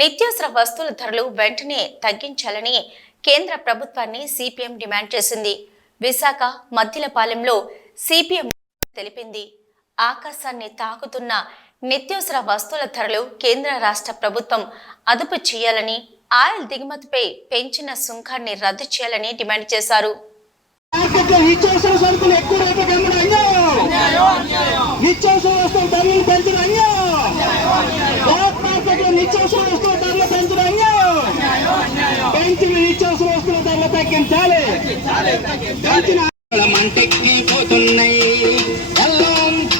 నిత్యావసర వస్తువుల ధరలు వెంటనే తగ్గించాలని కేంద్ర ప్రభుత్వాన్ని సిపిఎం డిమాండ్ చేసింది. విశాఖ మద్దిలపాలెంలో సిపిఎం తెలిపింది. ఆకాశాన్ని తాకుతున్న నిత్యావసర వస్తువుల ధరలు కేంద్ర రాష్ట్ర ప్రభుత్వం అదుపు చేయాలని, ఆయిల్ దిగుమతిపై పెంచిన సుంకాన్ని రద్దు చేయాలని డిమాండ్ చేశారు.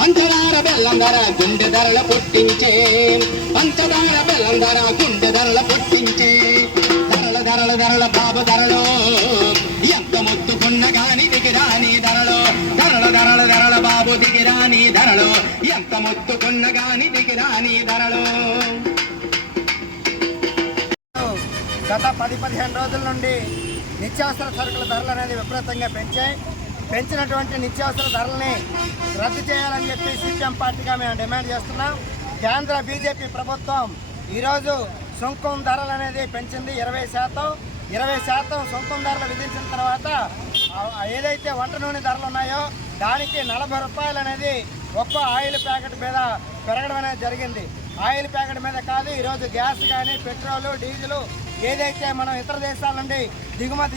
పంచదార బెల్లం ధర గుండె ధరల పుట్టించే, పంచదార బెల్లం ధర గుండె ధరల పుట్టించే, ధరల బాబు ధరలో ఎంత మొత్తుకున్న గాని దిగిరాని ధరలో, ధరల బాబు దిగిరాని ధరలో, ఎంత మొత్తుకున్న గాని దిగిరాని ధరలో. గత 10-15 రోజుల నుండి నిత్యావసర సరుకుల ధరలు అనేది విపరీతంగా పెంచినటువంటి నిత్యావసర ధరలని రద్దు చేయాలని చెప్పి సిపిఎం పార్టీగా మేము డిమాండ్ చేస్తున్నాం. కేంద్ర బీజేపీ ప్రభుత్వం ఈరోజు సుంకం ధరలు అనేది పెంచింది 20% సుంకం ధరలు విధించిన తర్వాత ఏదైతే వంట నూనె ధరలు ఉన్నాయో దానికి 40 రూపాయలు అనేది ఒక్కో ఆయిల్ ప్యాకెట్ మీద పెరగడం అనేది జరిగింది. ఆయిల్ ప్యాకెట్ మీద కాదు, ఈరోజు గ్యాస్ కానీ పెట్రోలు డీజిల్ ఏదైతే మనం ఇతర దేశాల నుండి దిగుమతి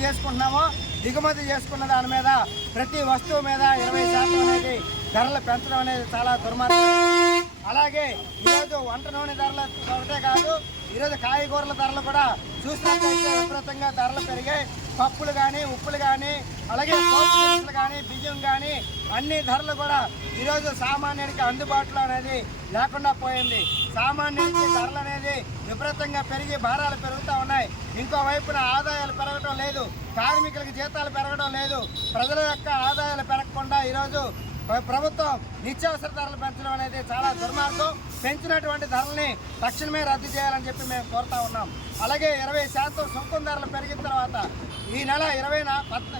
చేసుకున్న దాని మీద ప్రతి వస్తువు మీద 20% అనేది ధరలు పెంచడం అనేది చాలా దుర్మార్గం. అలాగే ఈరోజు వంట నూనె ధరలు ఒకటే కాదు, ఈరోజు కాయగూరల ధరలు కూడా చూసినట్లయితే విపరీతంగా ధరలు పెరిగాయి. పప్పులు కానీ, ఉప్పులు కానీ, అలాగే పోపు దినుసులు కానీ, బియ్యం కానీ అన్ని ధరలు కూడా ఈరోజు సామాన్యుడికి అందుబాటులో అనేది లేకుండా పోయింది. సామాన్యుడికి ధరలు అనేది విపరీతంగా పెరిగి భారాలు పెరుగుతూ ఉన్నాయి. ఇంకోవైపున ఆదాయాలు పెరగడం లేదు, కార్మికులకు జీతాలు పెరగడం లేదు. ప్రజల యొక్క ఆదాయాలు పెరగకుండా ఈరోజు ప్రభుత్వం నిత్యావసర ధరలు పెంచడం అనేది చాలా దుర్మార్గం. పెంచినటువంటి ధరల్ని తక్షణమే రద్దు చేయాలని చెప్పి మేము కోరుతా ఉన్నాం. అలాగే 20% సుంకం ధరలు పెరిగిన తర్వాత ఈ నెల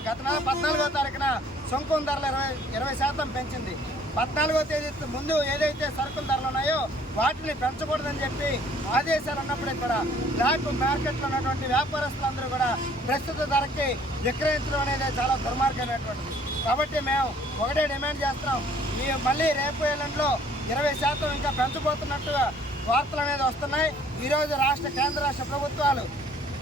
గత నెల 14వ తారీఖున సుంకం ధరలు 20% పెంచింది. 14వ తేదీ ముందు ఏదైతే సరుకుల ధరలు ఉన్నాయో వాటిని పెంచకూడదని చెప్పి ఆదేశాలు ఉన్నప్పటికీ కూడా బ్లాక్ మార్కెట్లో ఉన్నటువంటి వ్యాపారస్తులందరూ కూడా ప్రస్తుత ధరకి విక్రయించడం అనేది చాలా దుర్మార్గమైనటువంటిది. కాబట్టి మేము ఒకటే డిమాండ్ చేస్తున్నాం, మళ్ళీ రేపు ఎల్లుండిలో 20% ఇంకా పెంచబోతున్నట్టుగా వార్తలు అనేది వస్తున్నాయి. ఈరోజు కేంద్ర రాష్ట్ర ప్రభుత్వాలు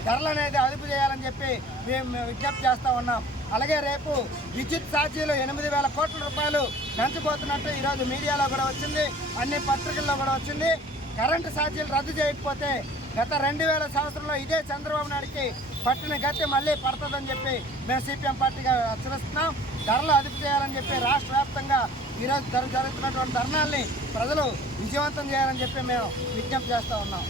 ధరలు అనేది అదుపు చేయాలని చెప్పి మేము విజ్ఞప్తి చేస్తూ ఉన్నాం. అలాగే రేపు విద్యుత్ ఛార్జీలు 8,000 కోట్ల రూపాయలు పెంచబోతున్నట్టు ఈరోజు మీడియాలో కూడా వచ్చింది, అన్ని పత్రికల్లో కూడా వచ్చింది. కరెంటు ఛార్జీలు రద్దు చేయకపోతే గత 2000 సంవత్సరంలో ఇదే చంద్రబాబు నాయుడికి పట్టిన గట్టి మళ్ళీ పడుతుందని చెప్పి మేము సిపిఎం పార్టీగా హెచ్చరిస్తున్నాం. ధరలు అదుపు చేయాలని చెప్పి రాష్ట్ర వ్యాప్తంగా ఈరోజు జరుగుతున్నటువంటి ధర్నాల్ని ప్రజలు విజయవంతం చేయాలని చెప్పి మేము విజ్ఞప్తి చేస్తూ ఉన్నాం.